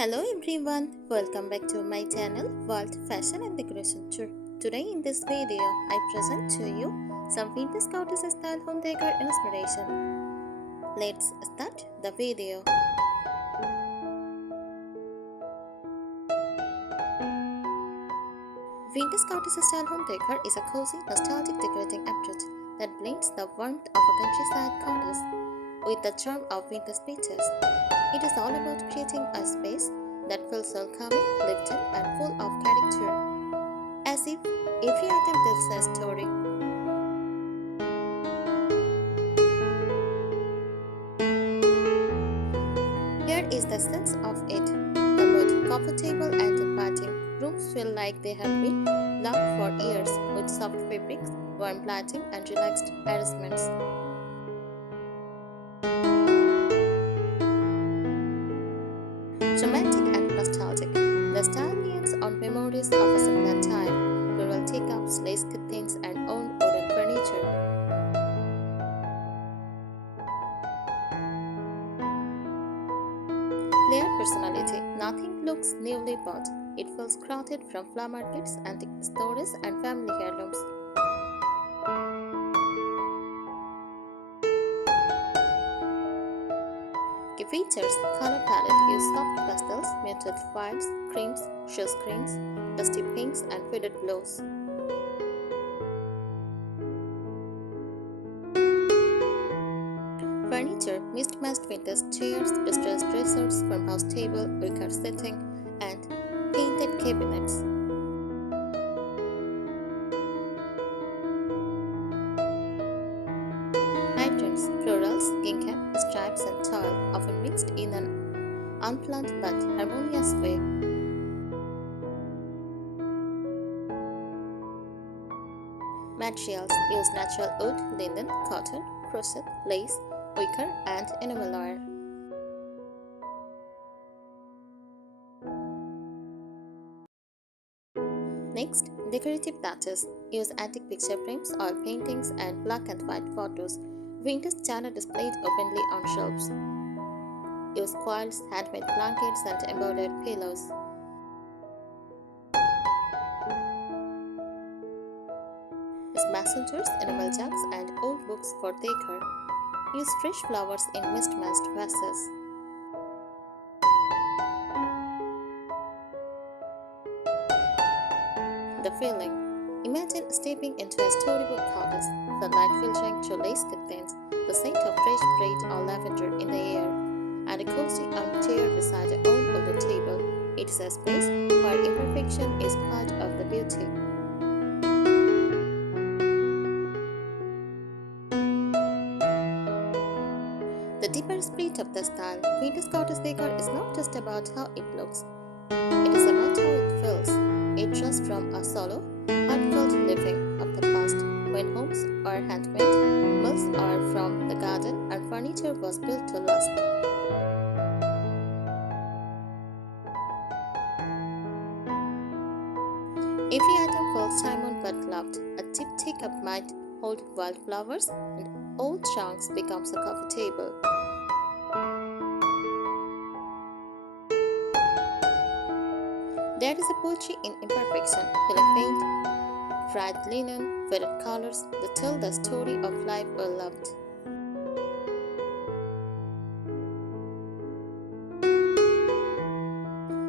Hello everyone, welcome back to my channel World Fashion and Decoration Tour. Today in this video, I present to you some vintage cottage style home decor inspiration. Let's start the video. Vintage cottage style home decor is a cozy, nostalgic decorating approach that blends the warmth of a countryside cottage with the charm of vintage beaches. It is all about creating a space that feels welcoming, lifted, and full of character, as if every item tells a story. Here is the sense of it. The mood, comfortable and inviting. Rooms feel like they have been loved for years, with soft fabrics, warm lighting, and relaxed arrangements. Romantic and nostalgic. The style leans on memories of a simpler time, floral teacups, lace curtains, and old wooden furniture. Layered personality. Nothing looks newly bought. It feels crowded from flower markets, antique stores, and family heirlooms. Key features: color palette use soft pastels, muted whites, creams, shoe screens, dusty pinks, and faded blues. Furniture: mismatched vintage chairs, distressed dressers, farmhouse table, wicker setting, and painted cabinets. Patterns: florals, gingham, stripes, and tile, often mixed in an unplanned but harmonious way. Materials: use natural wood, linen, cotton, crochet, lace, wicker, and enamel wire. Next, decorative touches. Use antique picture frames, oil paintings, and black and white photos. Vintage china displayed openly on shelves. Use quilts, handmade blankets, and embroidered pillows. Use mason jars, enamel jugs, and old books for decor. Use fresh flowers in mismatched vases. The feeling. Imagine stepping into a storybook cottage, sunlight filtering through lace curtains, the scent of fresh bread or lavender in the air, and a cozy armchair beside an old wooden table. It is a space where imperfection is part of the beauty. The deeper spirit of the style, vintage cottage decor is not just about how it looks, it is about how it feels. It draws from a solo, heartfelt living of the past, when homes are handmade, meals are from the garden, and furniture was built to last. Every item feels time-worn but loved. A cheap teacup might hold wildflowers, and old trunks becomes a coffee table. There is a poetry in imperfection, peeling paint, bright linen, faded colors that tell the story of life well loved.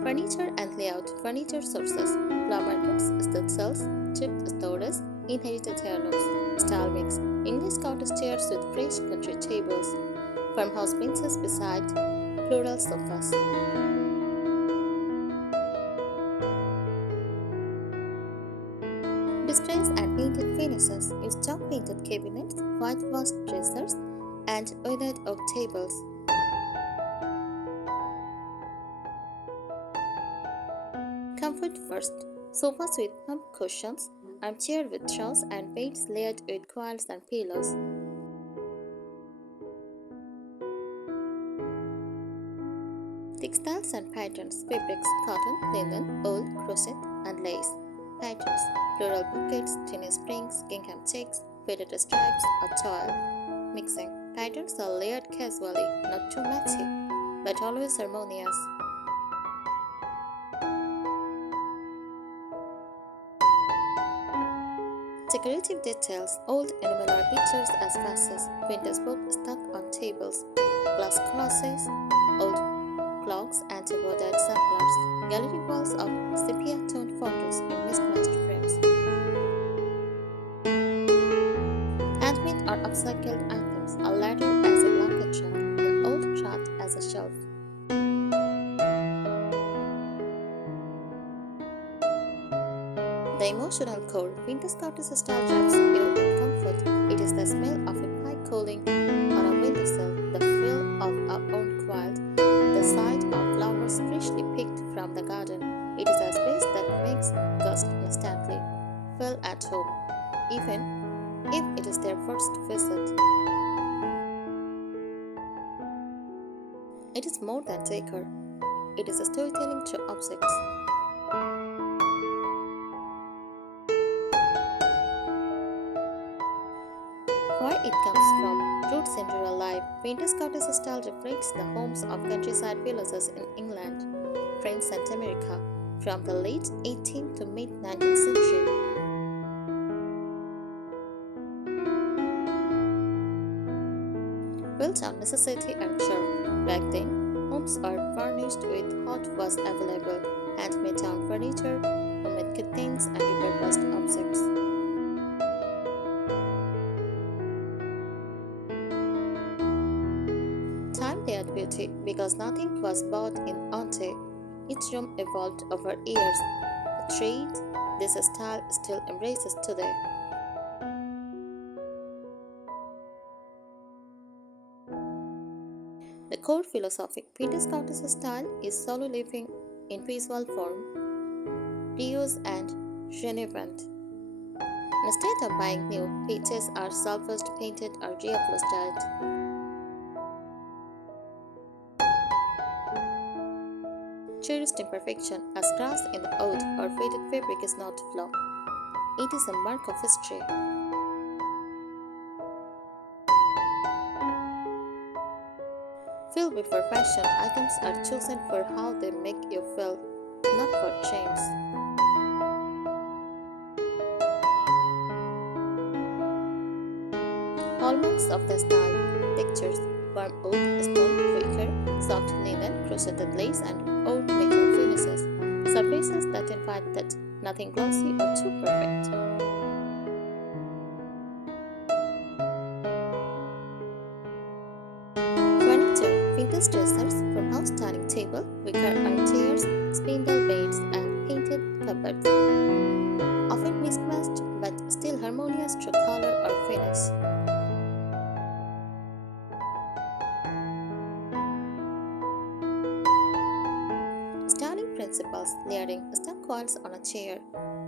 Furniture and layout. Furniture sources: flower markets, estate sales, thrift stores, inherited heirlooms. Style mix: English cottage chairs with French country tables, farmhouse benches beside floral sofas. Distressed and painted finishes. Use chalk painted cabinets, whitewashed dressers, and weathered oak tables. Comfort first. Sofas with plump cushions, armchair with throws, and beds layered with quilts and pillows. Textiles and patterns: fabrics, cotton, linen, wool, crochet, and lace. Patterns: floral bouquets, tiny springs, gingham checks, faded stripes, or toile. Mixing: patterns are layered casually, not too matchy, but always harmonious. Decorative details, old animal art pictures as vases, vintage books stuck on tables, glass crosses, old clocks and embroidered samplers, gallery walls of sepia-toned photos in mismatched frames, handmade or upcycled items, a ladder as a blanket rack, an old craft as a shelf. The emotional core, vintage cottage style wraps you in comfort. It is the smell of a pie cooling on a windowsill, the feel of our own quilt, the sight of flowers freshly picked from the garden. It is a space that makes guests instantly feel at home, even if it is their first visit. It is more than decor. It is a storytelling through objects. Where it comes from, roots in rural life, vintage cottage style reflects the homes of countryside villages in England, France, and America from the late 18th to mid 19th century. Built on necessity and charm, back then, homes are furnished with what was available, handmade town furniture, homemade curtains, and repurposed objects. Time layered beauty because nothing was bought in ante. Each room evolved over years, a trait this style still embraces today. The core philosophy vintage cottage style is solo living in visual form, reuse and renovate. Instead of buying new, pieces are salvaged, painted, or reupholstered. Cherished imperfection, as grass in the old or faded fabric is not a flaw. It is a mark of history. Feel before fashion, items are chosen for how they make you feel, not for trends. Hallmarks of the style, textures, warm oak, stone, wicker, soft linen, crocheted lace, and old metal finishes, surfaces that invite touch, nothing glossy or too perfect. Furniture, vintage dressers, farmhouse dining table, wicker armchairs, spindle beds, and painted cupboards, often mismatched but still harmonious through color or finish. Styling principles, layering stuck coils on a chair,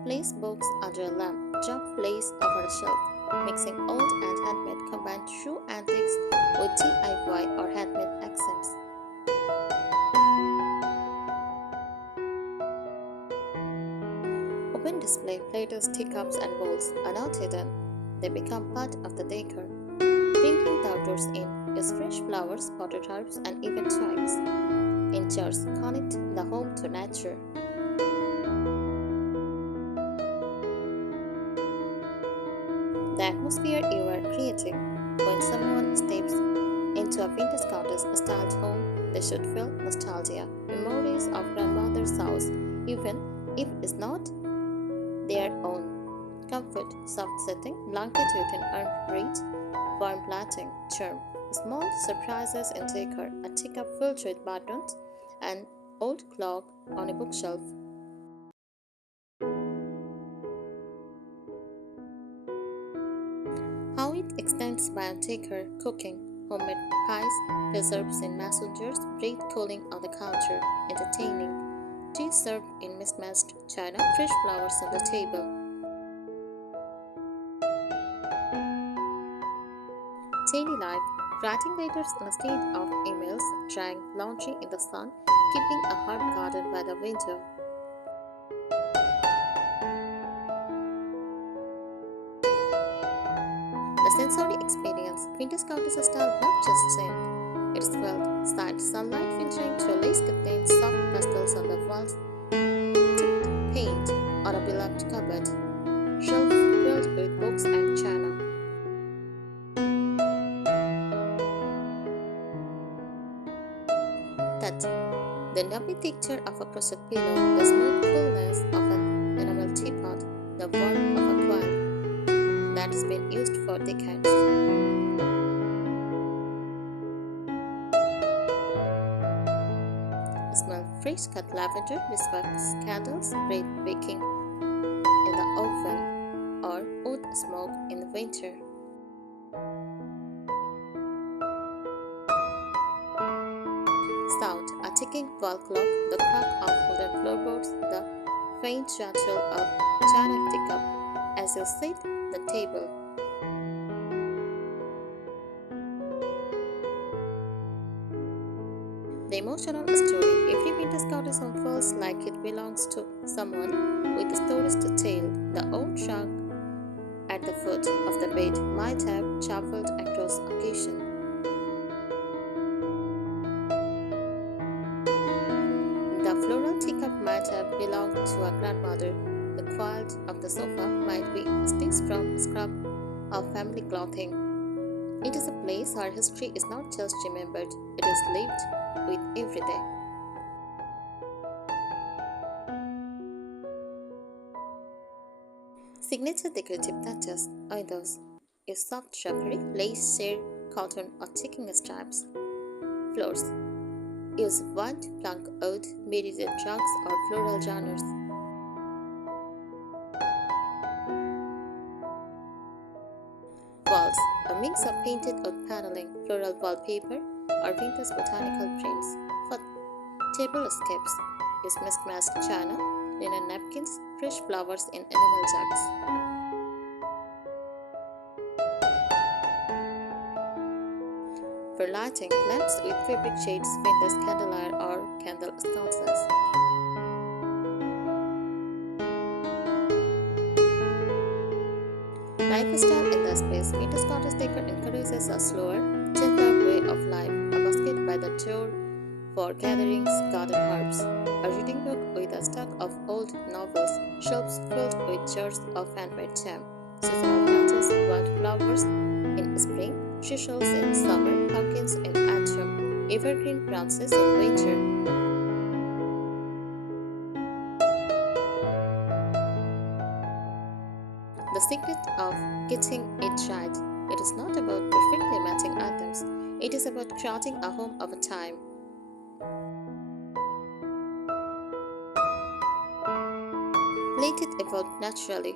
place books under a lamp, drop lace over a shelf, mixing old and handmade combined true antiques with DIY or handmade accents. Open display, platters, teacups, and bowls are not hidden. They become part of the decor. Bringing the outdoors in, use fresh flowers, potted herbs, and even twigs. In jars, connect the home to nature. The atmosphere you are creating. When someone steps into a vintage cottage styled home, they should feel nostalgia, memories of grandmother's house, even if it's not their own. Comfort, soft setting, blanket with an arm reach, warm lighting, charm. Small surprises in decor, a teacup filled with buttons, an old clock on a bookshelf. How it extends beyond decor, cooking, homemade pies, preserves in mason jars, bread cooling on the counter, entertaining, tea served in mismatched china, fresh flowers on the table. Daily life, writing letters instead of emails, drying laundry in the sun, keeping a herb garden by the window. The sensory experience, vintage cottage style not just seen. It is felt, sight, sunlight filtering through lace curtains, soft pastels on the walls, tipped paint on a beloved cupboard, shelf filled filled with books and china. That the lovely texture of a crushed pillow, the smooth coolness of an enamel teapot, the warmth of a quilt that has been used for decades. Smell fresh cut lavender, beeswax candles, bread baking in the oven, or wood smoke in the winter. Sound, a ticking wall clock, the crack of wooden floorboards, the faint rattle of china teacup as you sit the table. The emotional story. Every vintage cottage home feels like it belongs to someone with stories to tell. The old trunk at the foot of the bed might have traveled across occasion. The floral teacup might have belonged to a grandmother. The quilt of the sofa might be stitched from a scrap of family clothing. It is a place where history is not just remembered, it is lived with every day. Signature decorative touches windows use soft drapery, lace, share, cotton, or checking stripes. Floors use white plank wood, beaded rugs, or floral runners. Walls, a mix of painted wood paneling, floral wallpaper, or vintage botanical prints. For tablescapes, use mismatched china, linen napkins, fresh flowers in enamel jugs. For lighting, lamps with fabric shades, vintage candelier, or candle sconces. Lifestyle in the space, vintage cottage decor encourages a slower, gentler way of life. A basket by the door for gatherings, garden herbs. A reading nook with a stock of old novels, shelves filled with jars of handmade jam. Seasonal plants, wildflowers in spring, seashells in summer, pumpkins in autumn, evergreen branches in winter. The secret of getting it right. It is not about perfectly matching items. It is about creating a home of a time. Let it evolve naturally,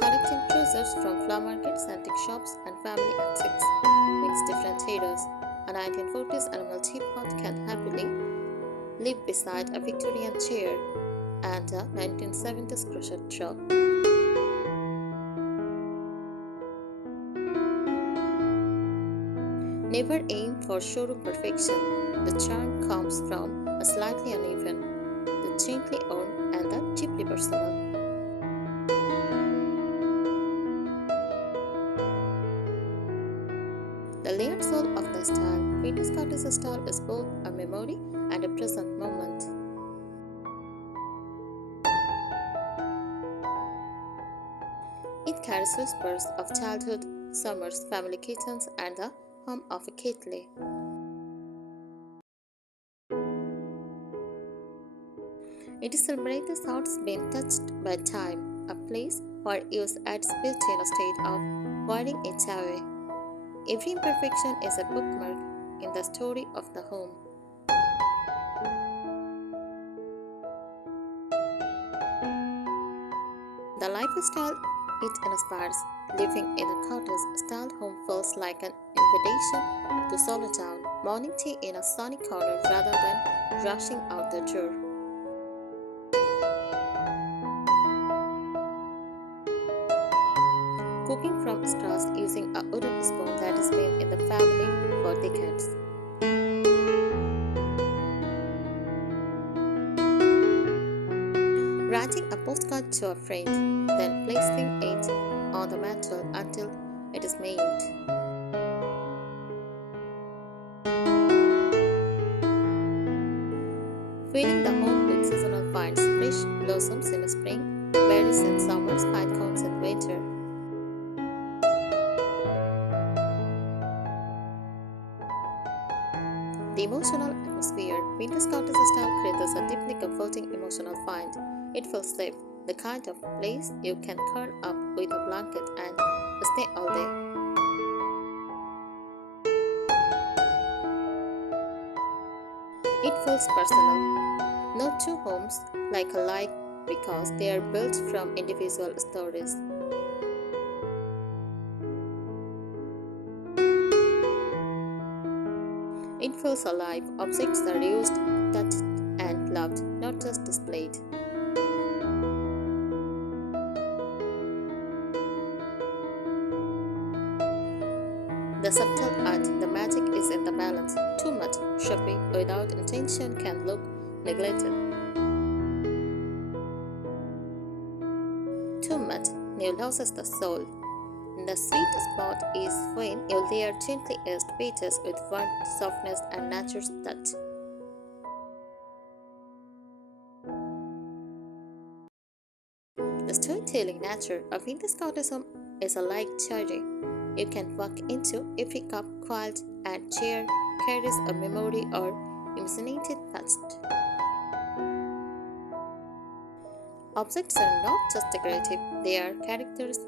collecting treasures from flower markets, antique shops, and family antiques. Mix different eras. A 1940s animal teapot can happily live beside a Victorian chair and a 1970s crochet truck. Never aim for showroom perfection. The charm comes from a slightly uneven, the gently owned, and the deeply personal. The layered soul of the style. Vintage cottage style is both a memory and a present moment. It carries whispers of childhood, summers, family kitchens, and the hum of a kettle. It celebrates thoughts being touched by time, a place where use adds beauty instead of wearing it away. Every imperfection is a bookmark in the story of the home. The lifestyle it inspires, living in a cottage-style home feels like an invitation to slow down, morning tea in a sunny corner rather than rushing out the door. Cooking from scratch using a wooden spoon that has been in the family for decades. Writing a postcard to a friend, then placing it on the mantel until it is mailed. Filling the home with seasonal finds, fresh blossoms in spring, berries in summer, pine cones in winter. Emotional atmosphere. Vintage cottage style creates a deeply comforting emotional find. It feels safe, the kind of place you can curl up with a blanket and stay all day. It feels personal. No two homes like alike because they are built from individual stories. It feels alive. Objects are used, touched, and loved, not just displayed. The subtle art, the magic is in the balance. Too much shabby without intention can look neglected. Too much new loses the soul. The sweet spot is when you layer gently aged peaches with warmth, softness, and nature's touch. The storytelling nature of Venus Cottage home is a like cherry. You can walk into every cup, quilt, and chair carries a memory or imaginated past. Objects are not just decorative, they are characters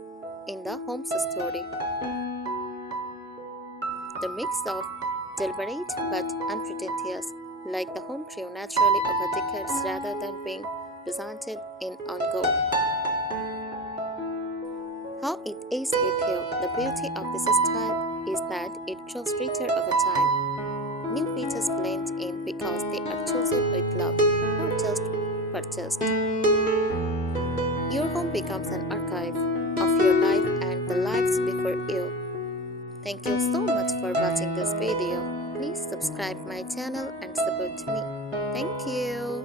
in the home's story. The mix of deliberate but unpretentious, like the home grew naturally over decades rather than being presented in on go. How it ages with you. The beauty of this style is that it grows richer over time. New pieces blend in because they are chosen with love, not just purchased. Your home becomes an archive of your life and the lives before you. Thank you so much for watching this video. Please subscribe my channel and support me. Thank you.